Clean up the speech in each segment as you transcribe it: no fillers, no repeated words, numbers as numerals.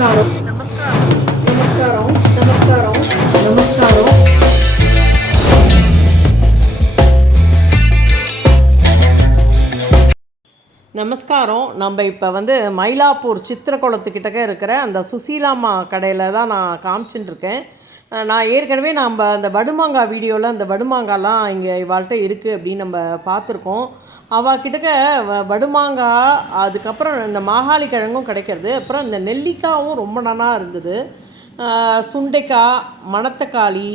நமஸ்காரம் நமஸ்காரம் நமஸ்காரம் நமஸ்காரம் நமஸ்காரம். நமஸ்காரம். நம்ம இப்போ மயிலாப்பூர் சித்திரக்குளத்துக்கிட்டக்க இருக்கிற அந்த சுசீலாம்மா கடையில் தான் நான் காமிச்சுட்டு இருக்கேன். நான் ஏற்கனவே நம்ம அந்த வடுமாங்காய் வீடியோவில் அந்த வடுமாங்காய்லாம் இங்கே இவாள்கிட்ட இருக்குது அப்படின்னு நம்ம பார்த்துருக்கோம். அவகிட்டக்க வடுமாங்காய், அதுக்கப்புறம் இந்த மாகாளி கிழங்கும் கிடைக்கிறது, அப்புறம் இந்த நெல்லிக்காயும் ரொம்ப நல்லா இருந்தது, சுண்டைக்காய், மணத்தக்காளி,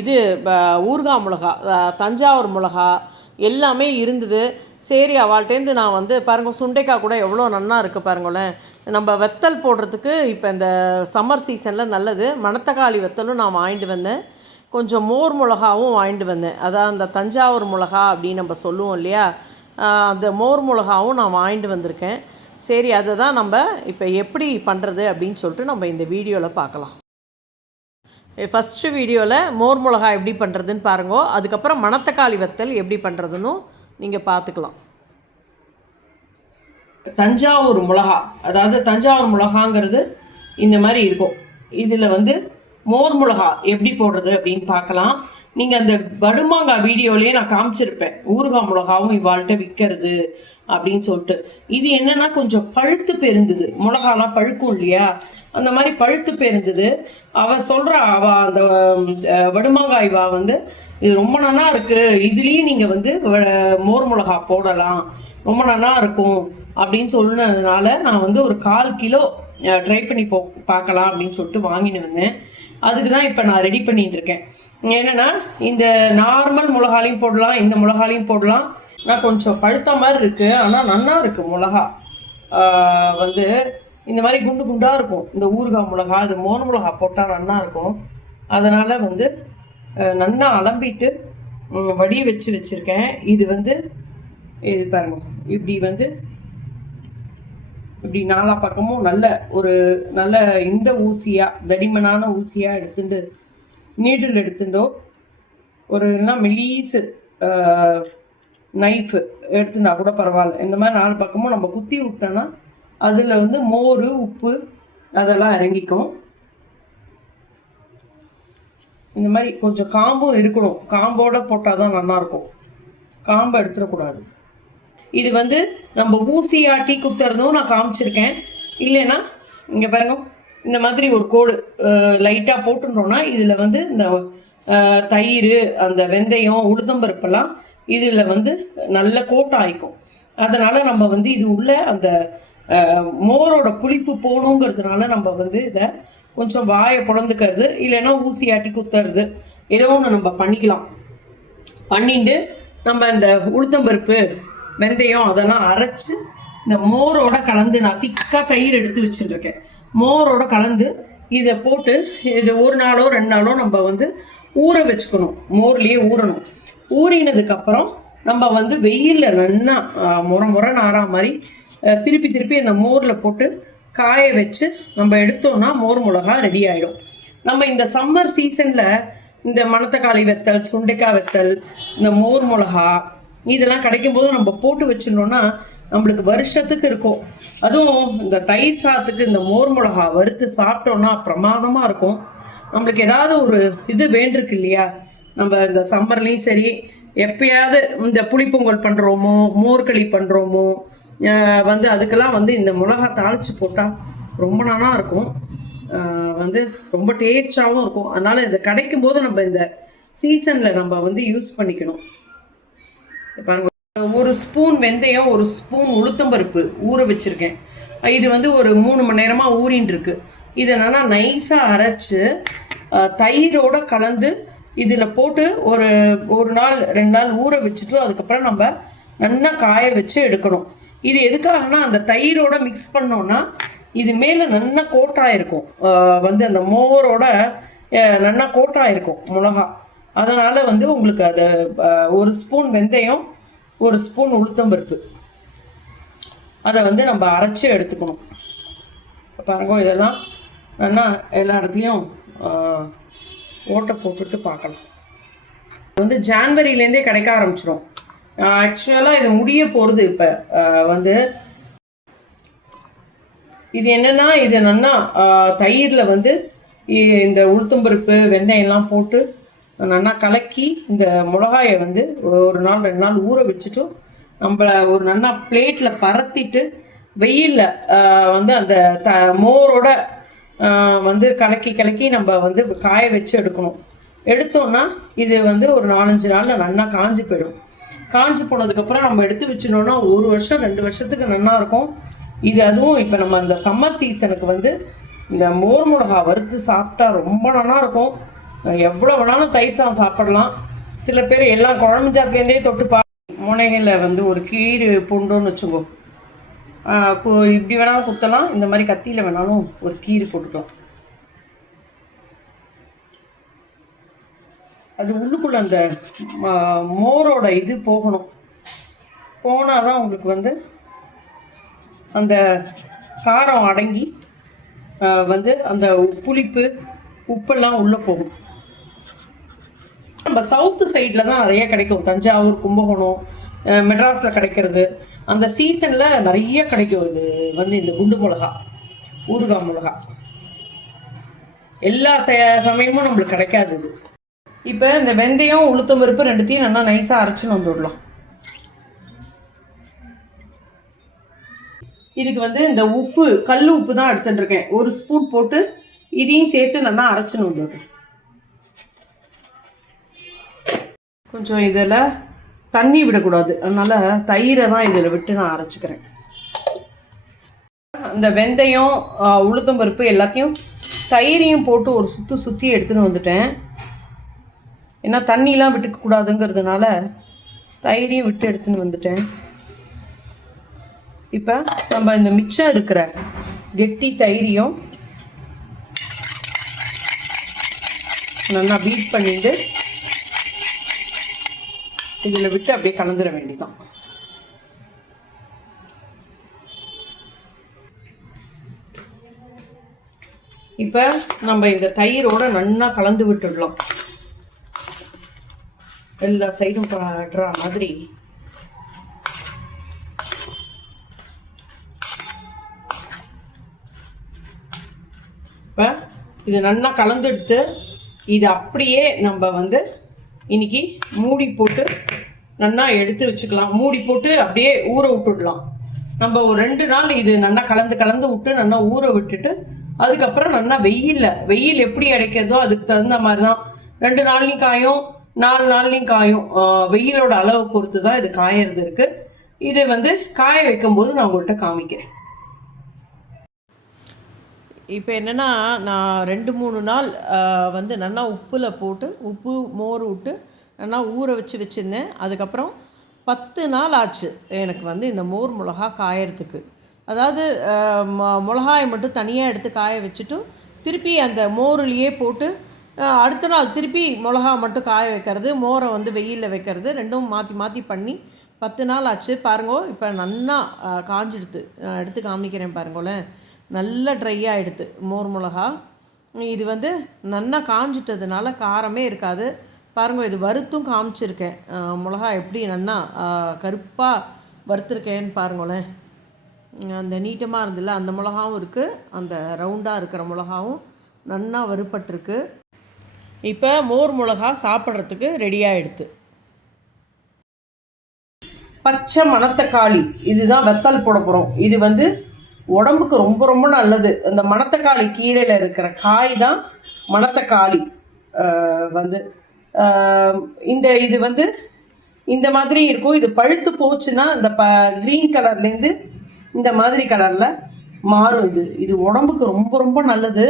இது ஊறுகாய் மிளகா, தஞ்சாவூர் மிளகா எல்லாமே இருந்தது. சரி, அவள்கிட்டேருந்து நான் பாருங்கள், சுண்டைக்காய் கூட எவ்வளோ நல்லா இருக்குது பாருங்களேன். நம்ம வெத்தல் போடுறதுக்கு இப்போ இந்த சம்மர் சீசனில் நல்லது. மணத்தக்காளி வெத்தலும் நான் வாங்கிட்டு வந்தேன். கொஞ்சம் மோர் மிளகாவும் வாங்கிட்டு வந்தேன். அதான் அந்த தஞ்சாவூர் மிளகா அப்படின்னு நம்ம சொல்லுவோம் இல்லையா, அந்த மோர் மிளகாவும் நான் வாங்கிட்டு வந்திருக்கேன். சரி, அதை தான் நம்ம இப்போ எப்படி பண்ணுறது அப்படின்னு சொல்லிட்டு நம்ம இந்த வீடியோவில் பார்க்கலாம். ஃபஸ்ட்டு வீடியோவில் மோர் மிளகா எப்படி பண்ணுறதுன்னு பாருங்கோ. அதுக்கப்புறம் மணத்தக்காளி வத்தல் எப்படி பண்ணுறதுன்னு நீங்கள் பார்த்துக்கலாம். தஞ்சாவூர் மிளகா, அதாவது தஞ்சாவூர் மிளகாங்கிறது இந்த மாதிரி இருக்கும். இதில் மோர் மிளகா எப்படி போடுறது அப்படின்னு பார்க்கலாம். நீங்கள் அந்த வடுமாங்காய் வீடியோலேயே நான் காமிச்சிருப்பேன், ஊறுகாய் மிளகாவும் இவாள்கிட்ட விற்கிறது அப்படின்னு சொல்லிட்டு. இது என்னென்னா கொஞ்சம் பழுத்து பெருந்தது, மிளகாலாம் பழுக்கும் இல்லையா, அந்த மாதிரி பழுத்து பெருந்தது. அவள் சொல்கிறா, அந்த வடுமாங்காய் இது ரொம்ப நல்லா இருக்குது, இதுலேயும் நீங்கள் மோர் மிளகா போடலாம், ரொம்ப நல்லா இருக்கும் அப்படின்னு சொன்னதுனால நான் ஒரு 1/4 கிலோ ட்ரை பண்ணி பார்க்கலாம் அப்படின்னு சொல்லிட்டு வாங்கின்னு வந்தேன். அதுக்கு தான் இப்போ நான் ரெடி பண்ணிட்டு இருக்கேன். என்னென்னா, இந்த நார்மல் மிளகாலையும் போடலாம், இந்த மிளகாலையும் போடலாம். நான் கொஞ்சம் பழுத்த மாதிரி இருக்குது, ஆனால் நல்லா இருக்குது மிளகா. இந்த மாதிரி குண்டு குண்டாக இருக்கும் இந்த ஊறுகாய் மிளகா. இது மோர் மிளகா போட்டால் நல்லா இருக்கும். அதனால் நல்லா அலம்பிட்டு வடி வச்சுருக்கேன். இது இது பாருங்க, இப்படி நாலா பக்கமும் நல்ல இந்த ஊசியாக, தடிமனான ஊசியாக எடுத்துட்டு, நீடில் எடுத்துட்டோ, ஒரு மெலீஸு நைஃபு எடுத்துட்டா கூட பரவாயில்ல. இந்த மாதிரி 4 பக்கமும் நம்ம குத்தி விட்டோன்னா அதில் மோர், உப்பு அதெல்லாம் இறங்கிக்கும். இந்த மாதிரி கொஞ்சம் காம்பும் இருக்கணும், காம்போடு போட்டால் தான் நல்லாயிருக்கும், காம்பை எடுத்துடக்கூடாது. இது நம்ம ஊசியாட்டி குத்துறதும் நான் காமிச்சிருக்கேன். இல்லைன்னா இங்கே பாருங்க, இந்த மாதிரி ஒரு கோடு லைட்டாக போட்டுட்டோன்னா இதில் இந்த தயிர், அந்த வெந்தயம், உளுத்தம்பருப்பெல்லாம் இதில் நல்ல கோட்டாயிக்கும். அதனால் நம்ம இது உள்ள அந்த மோரோட புளிப்பு போகணுங்கிறதுனால நம்ம இதை கொஞ்சம் வாயை பிளந்துக்கிறது, இல்லைன்னா ஊசியாட்டி குத்துறது, ஏதோ ஒன்று நம்ம பண்ணிக்கலாம். பண்ணிட்டு நம்ம இந்த உளுத்தம்பருப்பு, வெந்தயம் அதெல்லாம் அரைச்சி இந்த மோரோட கலந்து, நான் திக்காக தயிர் எடுத்து வச்சுட்டுருக்கேன், மோரோட கலந்து இதை போட்டு இது 1 நாளோ 2 நாளோ நம்ம ஊற வச்சுக்கணும். மோர்லேயே ஊறணும். ஊறினதுக்கப்புறம் நம்ம வெயிலில் நல்லா முறை நாரா மாதிரி திருப்பி திருப்பி அந்த மோரில் போட்டு காய வச்சு நம்ம எடுத்தோம்னா மோர் மிளகா ரெடி ஆகிடும். நம்ம இந்த சம்மர் சீசனில் இந்த மணத்தக்காளி வெத்தல், சுண்டைக்காய் வெத்தல், இந்த மோர் மிளகா இதெல்லாம் கிடைக்கும்போது நம்ம போட்டு வச்சிடணுன்னா நம்மளுக்கு வருஷத்துக்கு இருக்கும். அதுவும் இந்த தயிர் சாதத்துக்கு இந்த மோர் மிளகா வறுத்து சாப்பிட்டோன்னா பிரமாதமாக இருக்கும். நம்மளுக்கு ஏதாவது ஒரு இது வேண்டிருக்கு இல்லையா, நம்ம இந்த சம்மர்லேயும் சரி, எப்பயாவது இந்த புளிப்பொங்கல் பண்ணுறோமோ, மோர்களி பண்ணுறோமோ, அதுக்கெல்லாம் இந்த மிளகா தாளித்து போட்டால் ரொம்ப நல்லா இருக்கும், ரொம்ப டேஸ்டாகவும் இருக்கும். அதனால் இதை கிடைக்கும் போது நம்ம இந்த சீசனில் நம்ம யூஸ் பண்ணிக்கணும். பாருங்க, 1 ஸ்பூன் வெந்தயம், 1 ஸ்பூன் உளுத்தம்பருப்பு ஊற வச்சுருக்கேன். இது ஒரு 3 மணி நேரமாக ஊறின்னு இருக்கு. இதை நல்லா நைஸாக அரைச்சி தயிரோடு கலந்து இதில் போட்டு ஒரு நாள் 2 நாள் ஊற வச்சுட்டோம். அதுக்கப்புறம் நம்ம நல்லா காய வச்சு எடுக்கணும். இது எதுக்காகனா, அந்த தயிரோட மிக்ஸ் பண்ணோன்னா இது மேலே நல்லா கோட்டாயிருக்கும், அந்த மோரோட நல்லா கோட்டாயிருக்கும் மிளகா. அதனால் உங்களுக்கு அதை 1 ஸ்பூன் வெந்தயம், 1 ஸ்பூன் உளுத்தம்பருப்பு அதை நம்ம அரைச்சி எடுத்துக்கணும். பாருங்க, இதெல்லாம் நல்லா எல்லா இடத்துலையும் ஓட்டை போட்டுட்டு பார்க்கலாம். ஜான்வரியிலேருந்தே கிடைக்க ஆரம்பிச்சிடும். ஆக்சுவலாக இது முடிய போகிறது. இப்போ இது என்னென்னா இது நல்லா தயிரில் வந்து இந்த உளுத்தம்பருப்பு வெந்தயம்லாம் போட்டு நல்லா கலக்கி இந்த மிளகாயை வந்து ஒரு நாள் 2 நாள் ஊற வச்சுட்டும் நம்ம ஒரு நல்லா பிளேட்டில் பரத்திட்டு வெயிலில் வந்து அந்த மோரோட வந்து கலக்கி நம்ம வந்து காய வச்சு எடுக்கணும். எடுத்தோன்னா இது வந்து ஒரு 4-5 நாளில் நல்லா காஞ்சி போயிடும். காஞ்சி போனதுக்கப்புறம் நம்ம எடுத்து வச்சினோன்னா 1 வருஷம் 2 வருஷத்துக்கு நல்லா இருக்கும். இது அதுவும் இப்போ நம்ம இந்த சம்மர் சீசனுக்கு வந்து இந்த மோர் மிளகா வறுத்து சாப்பிட்டா ரொம்ப நல்லா இருக்கும். எவ்வளோ வேணாலும் தயிர் சாதம் சாப்பிடலாம். சில பேர் எல்லாம் குழம்பு சாத்துலேருந்தே தொட்டுப்பா. முனைகளில் வந்து ஒரு கீறு பூண்டோன்னு வச்சுக்கோ, இப்படி வேணாலும் குத்தலாம், இந்த மாதிரி கத்தியில் வேணாலும் ஒரு கீறு போட்டுக்கலாம். அது உள்ளுக்குள்ளே அந்த மோரோட இது போகணும். போனால் தான் உங்களுக்கு வந்து அந்த காரம் அடங்கி வந்து அந்த புளிப்பு உப்பெல்லாம் உள்ளே போகும். நம்ம சவுத்து சைடில் தான் நிறைய கிடைக்கும். தஞ்சாவூர், கும்பகோணம், மெட்ராஸில் கிடைக்கிறது. அந்த சீசனில் நிறைய கிடைக்கும். இது வந்து இந்த குண்டு மிளகா, ஊறுகாய் மிளகா எல்லா சமயமும் நம்மளுக்கு கிடைக்காது. இது இப்போ இந்த வெந்தயம் உளுத்தம் பருப்பு ரெண்டுத்தையும் நல்லா நைஸாக அரைச்சின்னு வந்துடலாம். இதுக்கு வந்து இந்த உப்பு, கல் உப்பு தான் எடுத்துட்டு இருக்கேன். 1 ஸ்பூன் போட்டு இதையும் சேர்த்து நல்லா அரைச்சின்னு வந்துடுறேன். கொஞ்சம் இதில் தண்ணி விடக்கூடாது, அதனால் தயிரை தான் இதில் விட்டு நான் அரைச்சிக்கிறேன். இந்த வெந்தயம் உளுத்தம் பருப்பு எல்லாத்தையும் தயிரையும் போட்டு ஒரு சுற்றி எடுத்துன்னு வந்துட்டேன். ஏன்னா தண்ணிலாம் விட்டுக்கக்கூடாதுங்கிறதுனால தயிரையும் விட்டு எடுத்துன்னு வந்துட்டேன். இப்போ நம்ம இந்த மிச்சம் இருக்கிற கெட்டி தயிரையும் நல்லா பீட் பண்ணிட்டு இதில் விட்டு அப்படியே கலந்துட வேண்டியதான். இப்போ நம்ம இந்த தயிரோட நல்லா கலந்து விட்டுடலாம். எல்லா சைடும் படுற மாதிரி. இப்போ இது நல்லா கலந்துடுத்து இது அப்படியே நம்ம வந்து இன்னைக்கு மூடி போட்டு நல்லா எடுத்து வச்சுக்கலாம். மூடி போட்டு அப்படியே ஊற விட்டுடலாம். நம்ம ஒரு 2 நாள் இது நல்லா கலந்து விட்டு நல்லா ஊற விட்டுட்டு அதுக்கப்புறம் நல்லா வெயில் எப்படி அடைக்கிறதோ அதுக்கு தகுந்த மாதிரி தான் 2 நாள்லையும் காயும், 4 நாள்லையும் காயும். வெயிலோட அளவை பொறுத்து தான் இது காயறது இருக்கு. இதை வந்து காய வைக்கும்போது நான் உங்கள்கிட்ட காமிக்கிறேன். இப்போ என்னென்னா நான் 2-3 நாள் வந்து நல்லா உப்பில் போட்டு உப்பு மோர் விட்டு நல்லா ஊற வச்சுருந்தேன். அதுக்கப்புறம் 10 நாள் ஆச்சு எனக்கு வந்து இந்த மோர் மிளகா காயறதுக்கு. அதாவது மிளகாயை மட்டும் தனியாக எடுத்து காய வச்சுட்டு திருப்பி அந்த மோர்லேயே போட்டு அடுத்த நாள் திருப்பி மிளகா மட்டும் காய வைக்கிறது, மோரை வந்து வெயிலில் வைக்கிறது, ரெண்டும் மாற்றி பண்ணி 10 நாள் ஆச்சு. பாருங்கோ இப்போ நல்லா காஞ்சிடுது. எடுத்து காமிக்கிறேன் பாருங்களேன். நல்லா ட்ரை ஆகிடுது மோர் மிளகா. இது வந்து நல்லா காஞ்சிட்டதுனால காரமே இருக்காது. பாருங்க, இது வறுத்தும் காமிச்சிருக்கேன். மிளகா எப்படி நல்லா கருப்பாக வறுத்துருக்கேன்னு பாருங்களேன். அந்த நீட்டமாக இருந்தில்ல அந்த மிளகாவும் இருக்குது, அந்த ரவுண்டாக இருக்கிற மிளகாவும் நல்லா வறுப்பட்டிருக்கு. இப்போ மோர் மிளகா சாப்பிட்றதுக்கு ரெடி ஆகிடுது. பச்சை மணத்தக்காளி இதுதான் வெத்தல் போட போகிறோம். இது வந்து உடம்புக்கு ரொம்ப ரொம்ப நல்லது. இந்த மணத்தக்காளி கீரையில் இருக்கிற காய் தான் மணத்தக்காளி. வந்து இது வந்து இந்த மாதிரி இருக்கும். இது பழுத்து போச்சுன்னா இந்த க்ரீன் கலர்லேருந்து இந்த மாதிரி கலரில் மாறும். இது உடம்புக்கு ரொம்ப ரொம்ப நல்லது.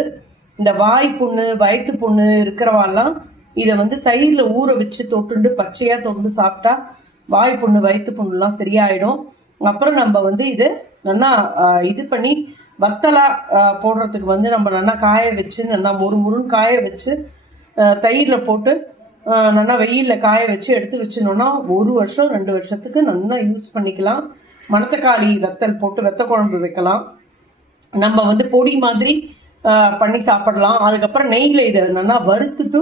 இந்த வாய் புண்ணு, வயிற்று புண்ணு இருக்கிறவாலாம் இதை வந்து தயிரில் ஊற வச்சு தொட்டுண்டு பச்சையாக தொட்டு சாப்பிட்டா வாய் புண்ணு, வயிற்று புண்ணுலாம் சரியாயிடும். அப்புறம் நம்ம வந்து இது நல்லா இது பண்ணி வத்தலாக போடுறதுக்கு வந்து நம்ம நல்லா காய வச்சு நல்லா முறுமுறுன்னு காய வச்சு தயிரில் போட்டு நல்லா வெயிலில் காய வச்சு எடுத்து வச்சுனோன்னா 1 வருஷம் 2 வருஷத்துக்கு நல்லா யூஸ் பண்ணிக்கலாம். மணத்தக்காளி வத்தல் போட்டு வெத்த குழம்பு வைக்கலாம். நம்ம வந்து பொடி மாதிரி பண்ணி சாப்பிடலாம். அதுக்கப்புறம் நெய்யில் இதை நல்லா வறுத்துட்டு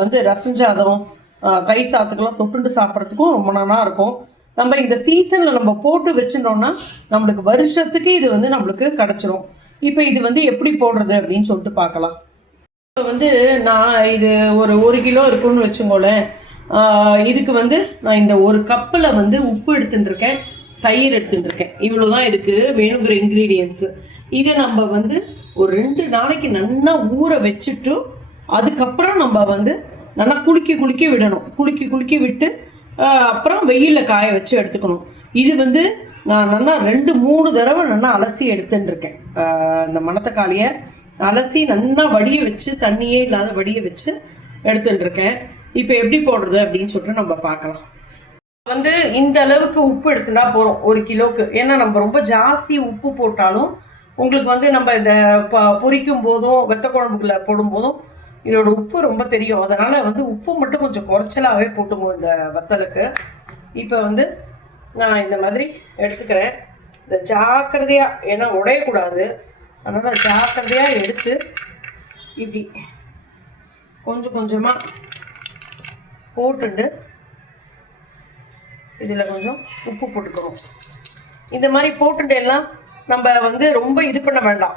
வந்து ரசஞ்சாதம், தயிர் சாதத்துக்கெல்லாம் தொட்டுண்டு சாப்பிட்றதுக்கும் ரொம்ப நல்லா இருக்கும். நம்ம இந்த சீசனில் நம்ம போட்டு வச்சுட்டோம்னா நம்மளுக்கு வருஷத்துக்கு இது வந்து நம்மளுக்கு கிடச்சிரும். இப்போ இது வந்து எப்படி போடுறது அப்படின்னு சொல்லிட்டு பார்க்கலாம். இப்போ வந்து நான் இது ஒரு கிலோ இருக்குன்னு வச்சுக்கோங்களேன். இதுக்கு வந்து நான் இந்த ஒரு கப்பில் வந்து உப்பு எடுத்துட்டுருக்கேன், தயிர் எடுத்துட்டுருக்கேன். இவ்வளோ தான் இதுக்கு வேணுங்கிற இன்க்ரீடியன்ஸு. இதை நம்ம வந்து ஒரு 2 நாளைக்கு நல்லா ஊற வச்சுட்டு அதுக்கப்புறம் நம்ம வந்து நல்லா குலுக்கி விடணும். குலுக்கி விட்டு அப்புறம் வெயிலில் காய வச்சு எடுத்துக்கணும். இது வந்து நான் நல்லா 2-3 தடவை நல்லா அலசி எடுத்துட்டுருக்கேன். இந்த மணத்தக்காளியை அலசி நல்லா வடிய வச்சு, தண்ணியே இல்லாத வடிய வச்சு எடுத்துட்டுருக்கேன். இப்போ எப்படி போடுறது அப்படின்னு சொல்லிட்டு நம்ம பார்க்கலாம். வந்து இந்த அளவுக்கு உப்பு எடுத்துனா போகிறோம் 1 கிலோவுக்கு. ஏன்னா நம்ம ரொம்ப ஜாஸ்தி உப்பு போட்டாலும் உங்களுக்கு வந்து நம்ம இந்த பொரிக்கும் போதும் வெத்த குழம்புக்குள்ள போடும்போதும் இதோட உப்பு ரொம்ப தெரியும். அதனால் வந்து உப்பு மட்டும் கொஞ்சம் குறைச்சலாகவே போட்டுவோம் இந்த வத்தலுக்கு. இப்போ வந்து நான் இந்த மாதிரி எடுத்துக்கிறேன். இந்த ஜாக்கிரதையாக, ஏன்னா உடையக்கூடாது, அதனால் ஜாக்கிரதையாக எடுத்து இப்படி கொஞ்சம் கொஞ்சமாக போட்டுண்டு இதில் கொஞ்சம் உப்பு போட்டுக்கிறோம். இந்த மாதிரி போட்டுட்டு எல்லாம் நம்ம வந்து ரொம்ப இது பண்ண வேண்டாம்.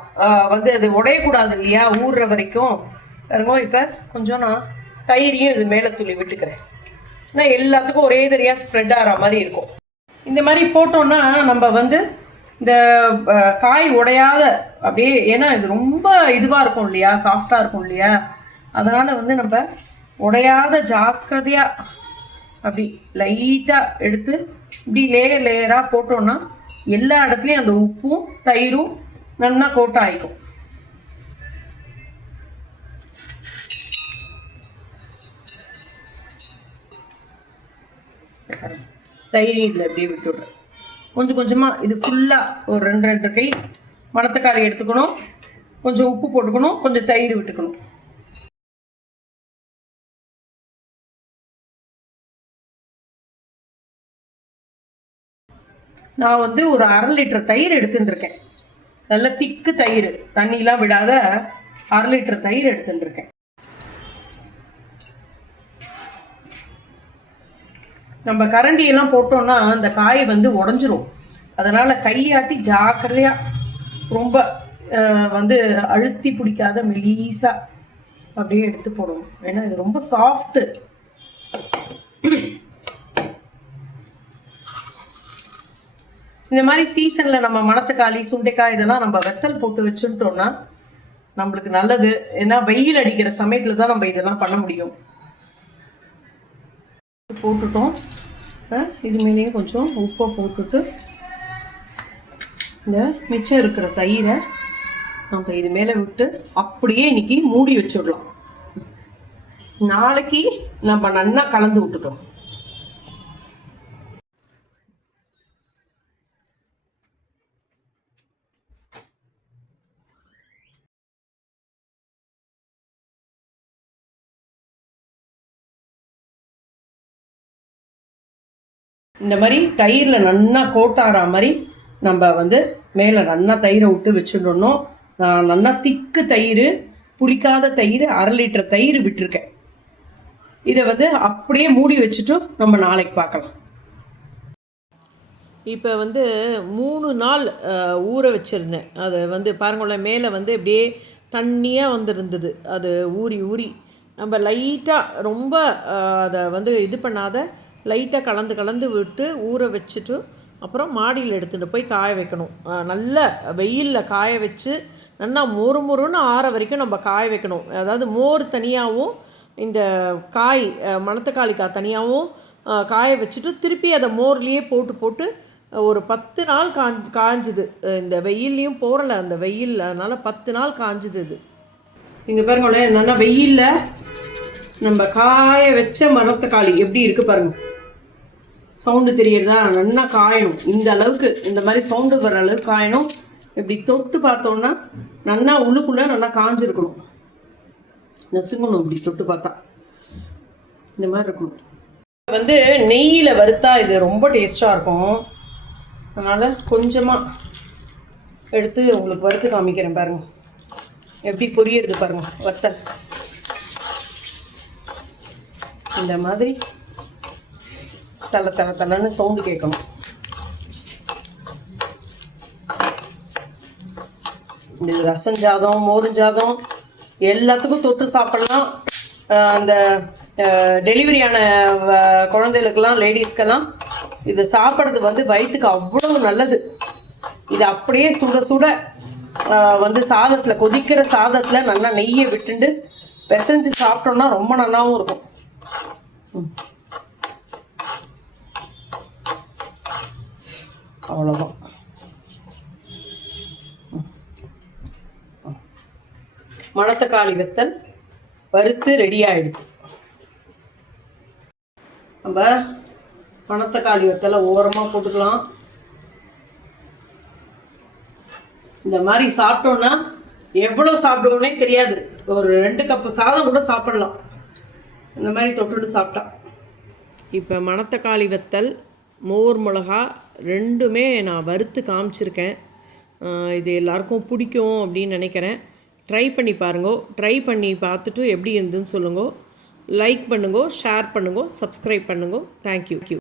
வந்து அது உடையக்கூடாது இல்லையா, ஊறுற வரைக்கும். பாருங்க, இப்போ கொஞ்சம் நான் தயிரையும் இது மேலே துளி விட்டுக்கிறேன். ஆனால் எல்லாத்துக்கும் ஒரே தரியாக ஸ்ப்ரெட் ஆகிற மாதிரி இருக்கும். இந்த மாதிரி போட்டோன்னா நம்ம வந்து இந்த காய் உடையாத அப்படியே, ஏன்னா இது ரொம்ப இதுவாக இருக்கும் இல்லையா, சாஃப்டாக இருக்கும் இல்லையா, அதனால் வந்து நம்ம உடையாத ஜாக்கிரதையாக அப்படி லைட்டாக எடுத்து இப்படி லேயராக போட்டோன்னா எல்லா இடத்துலையும் அந்த உப்பும் தயிரும் நல்லா கோட் ஆகிக்கும். தயிர் இதில் அப்படியே விட்டுடுறேன். கொஞ்சம் கொஞ்சமாக இது ஃபுல்லாக ஒரு 2 கை மணத்தக்காளி எடுத்துக்கணும், கொஞ்சம் உப்பு போட்டுக்கணும், கொஞ்சம் தயிர் விட்டுக்கணும். நான் வந்து ஒரு 1/2 லிட்டர் தயிர் எடுத்துட்டுருக்கேன். நல்ல திக்கு தயிர், தண்ணிலாம் விடாத 1/2 லிட்டர் தயிர் எடுத்துட்டுருக்கேன். நம்ம கரண்டியெல்லாம் போட்டோம்னா அந்த காய் வந்து உடஞ்சிரும். அதனால் கையாட்டி ஜாக்கிரதையாக ரொம்ப வந்து அழுத்தி பிடிக்காத மெலீஸாக அப்படியே எடுத்து போடணும். ஏன்னா இது ரொம்ப சாஃப்ட்டு. இந்த மாதிரி சீசனில் நம்ம மணத்தக்காளி, சுண்டைக்காய் இதெல்லாம் நம்ம வெத்தல் போட்டு வச்சுட்டோம்னா நம்மளுக்கு நல்லது. ஏன்னா வெயில் அடிக்கிற சமயத்தில் தான் நம்ம இதெல்லாம் பண்ண முடியும். போட்டுட்டோம். இது மேலேயும் கொஞ்சம் உப்பை போட்டுட்டு இந்த மிச்சம் இருக்கிற தயிரை நம்ம இது மேலே விட்டு அப்படியே இன்னைக்கு மூடி வச்சிடலாம். நாளைக்கு நம்ம நல்லா கலந்து விட்டுட்டோம். இந்த மாதிரி தயிரில் நல்லா கோட்டாகிற மாதிரி நம்ம வந்து மேலே நல்லா தயிரை விட்டு வச்சுடணும். நான் நல்லா திக்கு தயிர், புளிக்காத தயிர், 1/2 லிட்டர் தயிர் விட்டுருக்கேன். இதை வந்து அப்படியே மூடி வச்சுட்டு நம்ம நாளைக்கு பார்க்கலாம். இப்போ வந்து 3 நாள் ஊற வச்சுருந்தேன். அது வந்து பாருங்களேன், மேலே வந்து அப்படியே தண்ணியாக வந்துருந்தது. அது ஊறி நம்ம லைட்டாக ரொம்ப அதை வந்து இது பண்ணாத லைட்டாக கலந்து விட்டு ஊற வச்சுட்டு அப்புறம் மாடியில் எடுத்துகிட்டு போய் காய வைக்கணும். நல்ல வெயிலில் காய வச்சு நல்லா மொறுன்னு ஆற வரைக்கும் நம்ம காய வைக்கணும். அதாவது மோர் தனியாகவும் இந்த காய் மணத்தக்காளிக்காய் தனியாகவும் காய வச்சுட்டு திருப்பி அதை மோர்லேயே போட்டு ஒரு 10 நாள் காஞ்சுது. இந்த வெயில்லையும் போகலை அந்த வெயில், அதனால் 10 நாள் காஞ்சுது. இது இங்கே பாருங்களேன், நல்லா வெயிலில் நம்ம காய வச்ச மணத்தக்காளி எப்படி இருக்குது பாருங்கள். சவுண்டு தெரியறதா? நல்லா காயணும். இந்த அளவுக்கு இந்த மாதிரி சவுண்டு வர அளவுக்கு காயணும். இப்படி தொட்டு பார்த்தோன்னா நல்லா உள்ளுக்குள்ளே நல்லா காஞ்சிருக்கணும். நசுங்கணும். இப்படி தொட்டு பார்த்தா இந்த மாதிரி இருக்கணும். வந்து நெய்யில் வறுத்தா இது ரொம்ப டேஸ்ட்டாக இருக்கும். அதனால் கொஞ்சமாக எடுத்து உங்களுக்கு வறுத்து காமிக்கிறேன் பாருங்கள். எப்படி பொரியறது பாருங்கள் வத்தல். இந்த மாதிரி தலை தலை தலைன்னு சவுண்டு கேட்கணும். இந்த ரசம் சாதம், மோர் சாதம் எல்லாத்துக்கும் தொட்டு சாப்பிட்லாம். அந்த டெலிவரியான குழந்தைகளுக்கெல்லாம், லேடிஸ்க்கெல்லாம் இது சாப்பிட்றது வந்து வயிற்றுக்கு அவ்வளோ நல்லது. இது அப்படியே சுட சுட வந்து சாதத்தில், கொதிக்கிற சாதத்தில் நல்லா நெய்யை விட்டுண்டு பிசைஞ்சு சாப்பிட்டோம்னா ரொம்ப நல்லாவும் இருக்கும். அவ்வளோதான். மணத்தக்காளி வத்தல் வறுத்து ரெடி ஆகிடுது. நம்ம மணத்தக்காளி வத்தலை ஓரமாக போட்டுக்கலாம். இந்த மாதிரி சாப்பிட்டோன்னா எவ்வளோ சாப்பிடுவோன்னே தெரியாது. ஒரு 2 கப்பு சாதம் கூட சாப்பிடலாம் இந்த மாதிரி தொட்டுட்டு சாப்பிட்டா. இப்போ மணத்தக்காளி வத்தல், மோர் மிளகா ரெண்டுமே நான் வறுத்து காமிச்சிருக்கேன். இது எல்லாருக்கும் பிடிக்கும் அப்படின்னு நினைக்கிறேன். ட்ரை பண்ணி பாருங்கோ. ட்ரை பண்ணி பார்த்துட்டு எப்படி இருந்துன்னு சொல்லுங்கோ. லைக் பண்ணுங்கோ, ஷேர் பண்ணுங்கோ, சப்ஸ்கிரைப் பண்ணுங்கோ. தேங்க்யூ.